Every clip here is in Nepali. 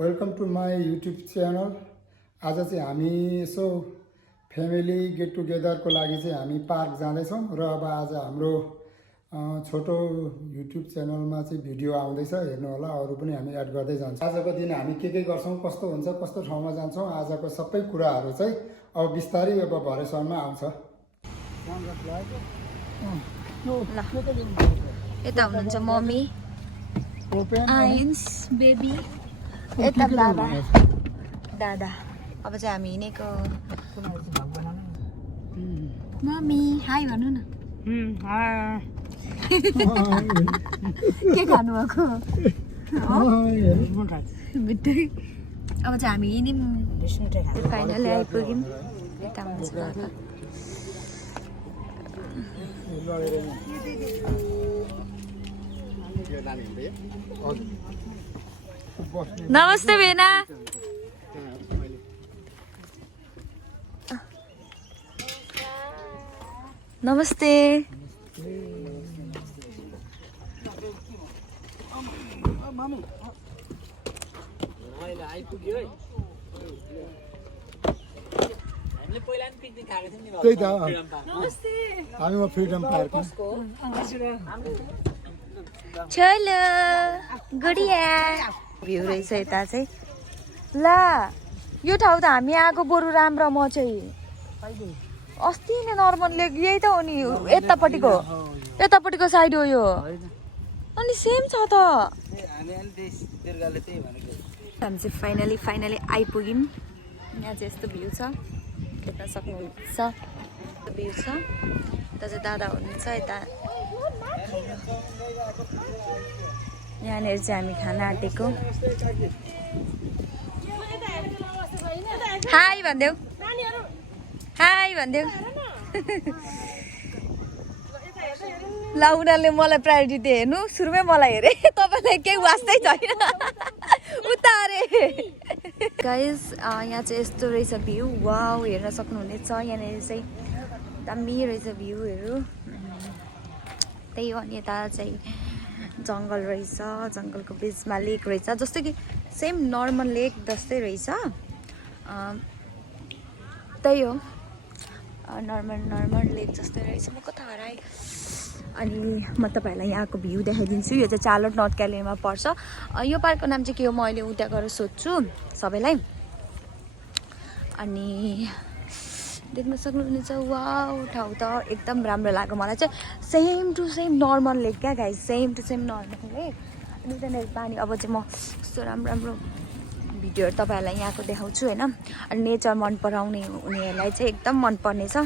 Welcome to my YouTube channel. आज चाहिँ हामी यसो फ्यामिली गेट टुगेदरको लागि चाहिँ हामी पार्क जाँदैछौँ र अब आज हाम्रो छोटो युट्युब च्यानलमा चाहिँ भिडियो आउँदैछ, हेर्नु होला। अरू पनि हामी एड गर्दै जान्छौँ। आजको दिन हामी के गर्छौँ, कस्तो हुन्छ, कस्तो ठाउँमा जान्छौँ, आजको सबै कुराहरू चाहिँ अब बिस्तारै अब भरेसम्म आउँछ। यता हुनुहुन्छ मम्मी, आयन्स बेबी, यता बाबा दादा। अब चाहिँ हामी हिँडेको। मम्मी हाई भन्नु न। के खानुभएको? अब चाहिँ हामी हिँड्यौँ, फाइनली आइपुग्यौँ। यता हुनुहुन्छ बाबा। नमस्ते बेना। नमस्ते। त्यही त हामी फ्रिडम पार्कमा। चलो गुडिया भ्यू रहेछ यता चाहिँ। ला यो ठाउँ त हामी आएको बरु राम्रो। म चाहिँ अस्ति नै नर्मल लेक यही त हो नि, यतापट्टिको साइड हो यो। अनि सेम छ त। हामी चाहिँ फाइनली आइपुग्यौँ। यहाँ चाहिँ यस्तो भ्यू छ, देख्न सक्नुहुन्छ। भ्यू छ। यता चाहिँ दादा हुनुहुन्छ। यता यहाँनिर चाहिँ हामी खाना आँटेको। हाई भनिदेऊ, हाई भनिदेऊ। ल उनीहरूले मलाई प्रायोरिटी दिए, हेर्नु सुरुमै मलाई हेरे। तपाईँलाई केही वास्तै छैन उता अरे। गाइस यहाँ चाहिँ यस्तो रहेछ भ्यू। वाउ, हेर्न सक्नुहुनेछ। यहाँनिर चाहिँ दामी रहेछ भ्यूहरू। त्यही हो। अनि यता चाहिँ जङ्गल रहेछ, जङ्गलको बिचमा लेक रहेछ, जस्तो कि सेम नर्मल लेक जस्तै रहेछ। त्यही हो, नर्मल लेक जस्तै रहेछ। म कता हराएँ। अनि म तपाईँहरूलाई यहाँको भ्यू देखाइदिन्छु। यो चाहिँ चार्लोट नर्थ क्यारोलिनामा पर्छ। यो पार्कको नाम चाहिँ के हो म अहिले उता गएर सोध्छु सबैलाई। अनि देख्न सक्नुहुनेछ। वाउ, ठाउँ त एकदम राम्रो लाग्यो मलाई चाहिँ। Same to same normal lake क्या guys, same to same normal lake. अनि त्यहाँनिर पानी। अब चाहिँ म कस्तो राम्रो भिडियोहरू तपाईँहरूलाई यहाँको देखाउँछु होइन। अनि नेचर मन पराउने उनीहरूलाई चाहिँ एकदम मनपर्नेछ।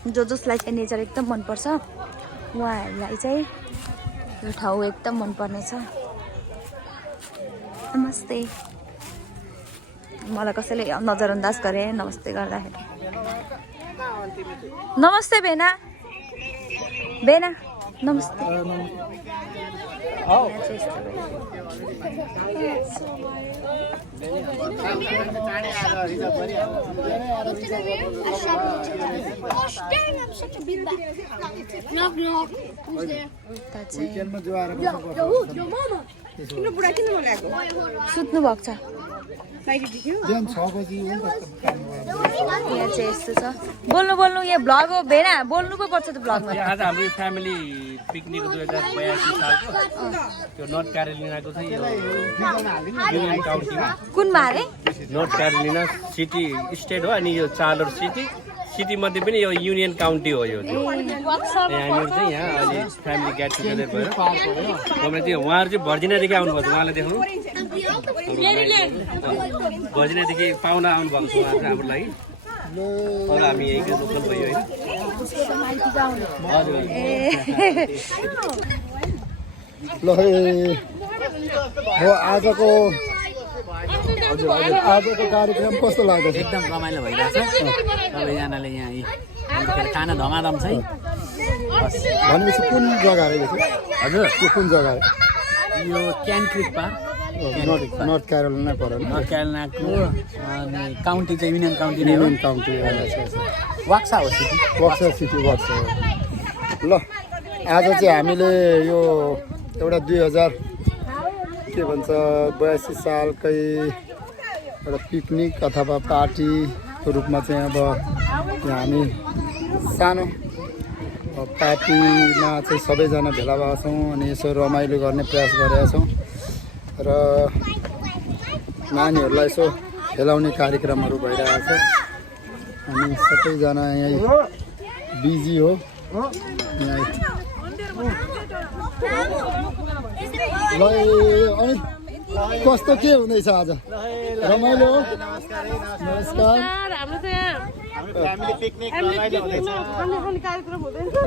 जसलाई चाहिँ नेचर एकदम मनपर्छ उहाँहरूलाई चाहिँ यो ठाउँ एकदम मनपर्नेछ। नमस्ते। मलाई कसैले नजरअन्दाज गरे नमस्ते गर्दाखेरि। नमस्ते बेना, बेना नमस्ते। सुत्नु भएको छ। यहाँ चाहिँ यस्तो छ। बोल्नु यहाँ भ्लग हो बेना, बोल्नु पो पर्छ त भ्लगमा। आज हाम्रो फ्यामिली पिकनिक 2082 सालको त्यो नर्थ क्यारोलिनाको चाहिँ युनियन काउन्टीमा। कुनमा अरे? नर्थ क्यारोलिना सिटी स्टेट हो। अनि यो चार्लोट सिटी मध्ये पनि यो युनियन काउन्टी हो। यो यहाँनिर चाहिँ यहाँ अहिले फ्यामिली गेट टुगेदर भएर तपाईँ चाहिँ उहाँहरू चाहिँ भर्जिनादेखि आउनुभएको छ। उहाँलाई देखाउनु, भर्जिनादेखि पाहुना आउनुभएको छ उहाँहरू हाम्रो लागि। अरू हामी यहीँको लोकल भयो होइन। हजुर ल हो आजको कार्यक्रम कस्तो लाग्दैछ? एकदम रमाइलो भइरहेछ। सबैजनाले यहाँ खाना धमाधम छ है। भनेपछि कुन जग्गा रहेछ? हजुर, यो कुन जग्गा? यो Cane Creek Park North Carolina पर्यो। नर्थ क्यारोलिनाको काउन्टी चाहिँ युनियन काउन्टी नै हो। काउन्टी वाक्सा हो सिटी। वाक्सा। ल आज चाहिँ हामीले यो एउटा के भन्छ 82 सालकै एउटा पिकनिक अथवा पार्टीको रूपमा चाहिँ अब यहाँ हामी सानो पार्टीमा चाहिँ सबैजना भेला भएका छौँ अनि यसो रमाइलो गर्ने प्रयास गरेका छौँ र नानीहरूलाई यसो खेलाउने कार्यक्रमहरू भइरहेको छ अनि सबैजना यहीँ बिजी हो यहाँ ल अनि कस्तो के हुँदैछ आज रमाइलो हो नमस्कार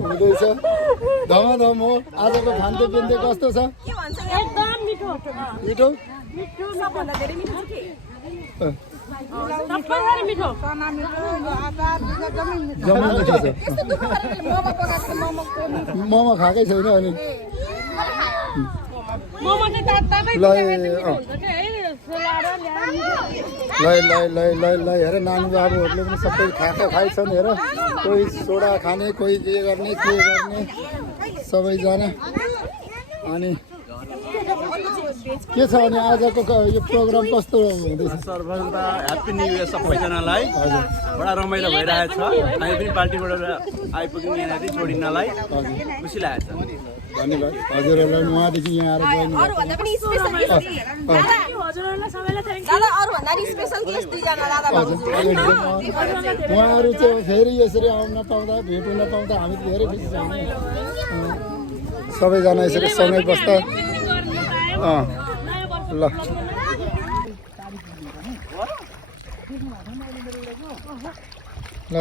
हुँदैछ धमाधम हो आजको खान्थे पिन्थे कस्तो छ एकदम मिठो मिठो सबभन्दा धेरै मिठो के जम्मै मिठो छ मोमो खाएकै छैन अनि ल हेर नानी बाबुहरूले पनि सबै खाइछन् हेर कोही सोडा खाने कोही के गर्ने सबैजना अनि के छ अनि आजको यो प्रोग्राम कस्तो हुँदैछ सर्वप्रथम ह्याप्पी न्यू इयर सबैजनालाई बडा रमाइलो भइरहेछ हामी पनि पार्टीबाट आइपुग्यौँ यहाँनिर जोडिनलाई खुसी लागेको छ धन्यवाद हजुरहरूलाई उहाँदेखि यहाँ आएर जोइन उहाँहरू चाहिँ फेरि यसरी आउन पाउँदा भेट हुन पाउँदा हामी धेरै खुसी छौँ सबैजना यसरी सँगै बस्दा ल ल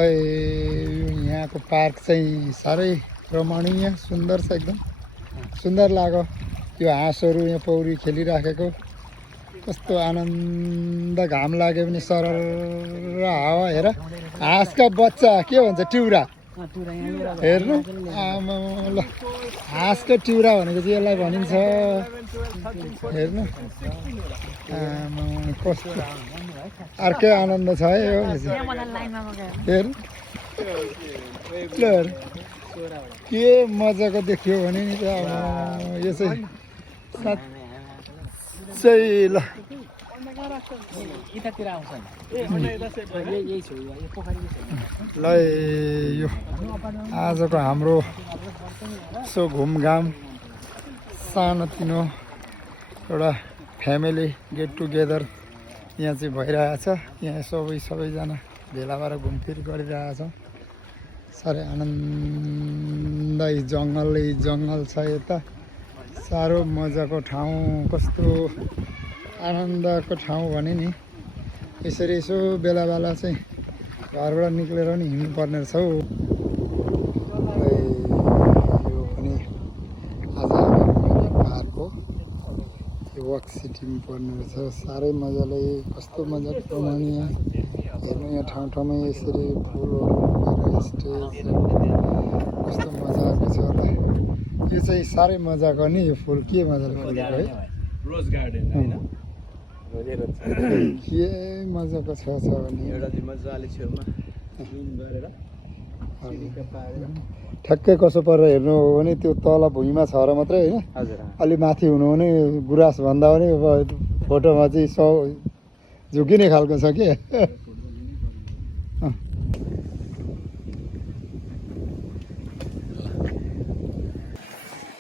यहाँको पार्क चाहिँ साह्रै रमणीय सुन्दर छ एकदम सुन्दर लाग्यो यो हाँसहरू यहाँ पौडी खेलिराखेको कस्तो आनन्द घाम लाग्यो भने सरर हावा हेर हाँसका बच्चा के भन्छ टिउरा हेर्नु आमा ल हाँसको टिउरा भनेको चाहिँ यसलाई भनिन्छ हेर्नु आमा कस्तो अर्कै आनन्द छ है यो हेर्नु ल के मजाको देखियो भने नि त अब यो चाहिँ साँच्चै ल ल यो आजको हाम्रो सो घुमघाम सानोतिनो एउटा फ्यामिली गेट टुगेदर यहाँ चाहिँ भइरहेछ यहाँ सबैजना भेला भएर घुमफिर गरिरहेछौँ साह्रै आनन्द जङ्गल छ यता साह्रो मजाको ठाउँ कस्तो आनन्दको ठाउँ भने नि यसरी यसो बेला बेला चाहिँ घरबाट निक्लेर नि हिँड्नुपर्ने रहेछ हौ यो पनि आज हामी पार्क हो यो वर्क सिटीमा पर्ने रहेछ साह्रै मजाले कस्तो मजाको रमणीय हेर्नु यहाँ ठाउँ यसरी फुलहरू स्टेज कस्तो मजाको छ होला यो चाहिँ साह्रै मजाको नि यो फुल के मजाले फुलेको है रोज गार्डन हैन के मजाको छ भने एउटा चाहिँ मजाले छेउमा जुम गरेर ठ्याक्कै कसो परेर हेर्नु हो भने त्यो तल भुइँमा छ र मात्रै होइन हजुर अलि माथि हुनु भने गुराँस भन्दा पनि फोटोमा चाहिँ झुकिने खालको छ के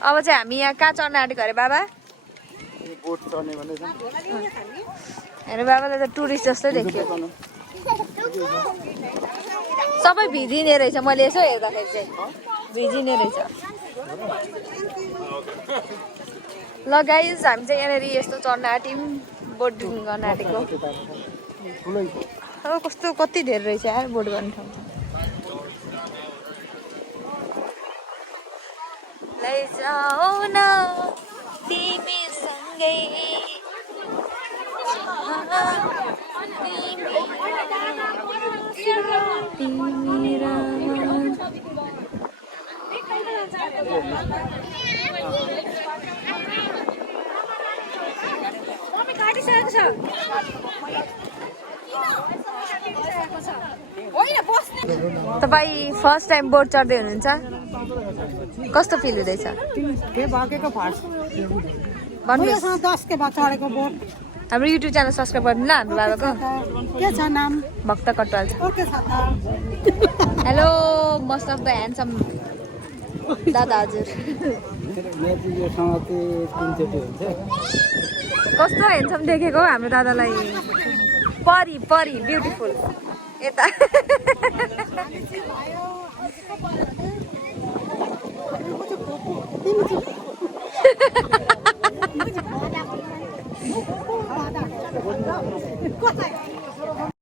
अब चाहिँ हामी यहाँ कहाँ चढ्न आँटेको अरे बाबा बोट चढ्ने भन्दैछ हेर बाबालाई त टुरिस्ट जस्तै देखियो सबै भिजिने रहेछ मैले यसो हेर्दाखेरि चाहिँ भिजिने रहेछ ल गाइज हामी चाहिँ यहाँनिर यस्तो चढ्न आँट्यौँ बोटिङ गर्न आँटेको अब कस्तो कति धेरै रहेछ यार बोट गर्ने ठाउँ लैजाऊ न तिमी सँगै तपाईँ फर्स्ट टाइम बोट चढ्दै हुनुहुन्छ कस्तो फिल हुँदैछ भन्नुहोस् उयोसँग 10 के बाद चढेको बोट हाम्रो युट्युब च्यानल सब्सक्राइब गर्नु ल हाम्रो बाबाको के छ नाम भक्त कटवाल ओके छ त hello most of the handsome दादा हजुर कस्तो ह्यान्डसम देखेको हो हाम्रो दादालाई परी परी ब्युटिफुल यता कता